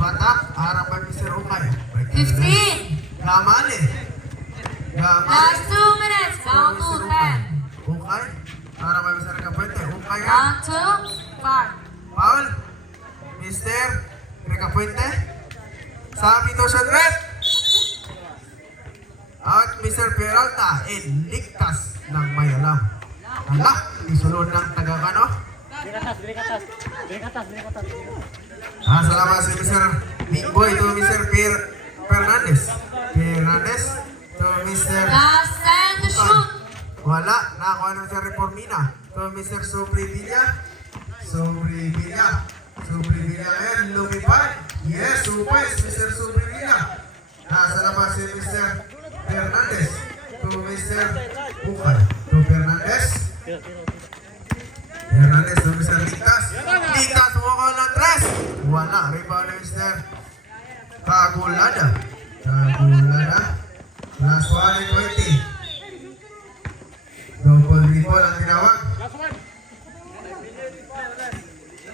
Batak, harap kay Mr. Ukay. 15. Gamali. Last 2 minutes. Down to 10. Ukay, harap kay Mr. Recapuente. Ukay nga. Down to 5. Foul. Mr. Recapuente. Substitution red. At Mr. Peralta, ligtas ng may alam. Hala, isunod ng taga-kano. Salamat si Mr. Big Boy to Mr. Fernandez. Fernandez to Mr. Last 10 to shoot. Wala, nakakuha na Mr. Reformina. To Mr. Sobrevilla. Sobrevilla ngayon, lumipad. Yes, supes, Mr. Sobrevilla. Salamat si Mr. Fernandez to Mr. Bukal. To Fernandez. Fernandez to Mr. Ligtas. Ligtas, mukha ng 3. Wala, rebound ni Mr. Kagulada. Last 1 and 20. Double rebound ang tinawag.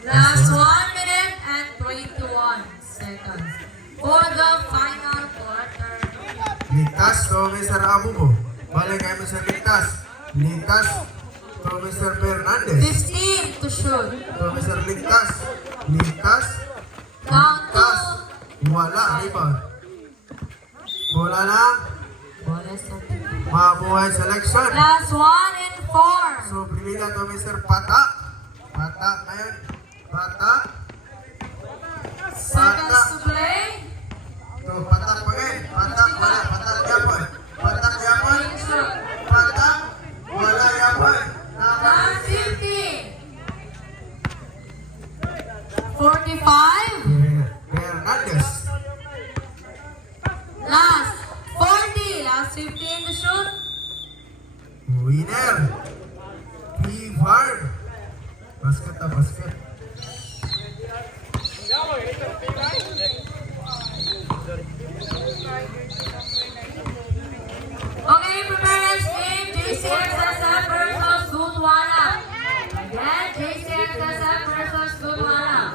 Last 1 minute and 21 seconds for the final quarter. Ligtas to Mr. Abubo. Balik kay Mr. Ligtas. Ligtas to Mr. Fernandez. 15 to shoot. To Mr. Ligtas. Ligtas. Down to. Wala, rebound. Bola na. Bonus of Mabuhay selection. last 1 and 4. So, bibigyan to Mr. Pata. Pata ngayon. Pata. Seconds to play. So, patak pa ngayon. Patak, wala. Patak yapon. Patak yapon. Clean shoot. Patak. Wala yapon. Last 50. 45. Fernandez. Last 40. Last 15 to shoot. Winner. P-Hard. Basket na basket. Okay, prepare next game. JCXSF versus Gundwala. Again, JCXSF versus Gundwala.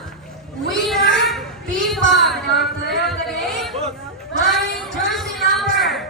Winner, P-Bar. Our player of the game, wearing jersey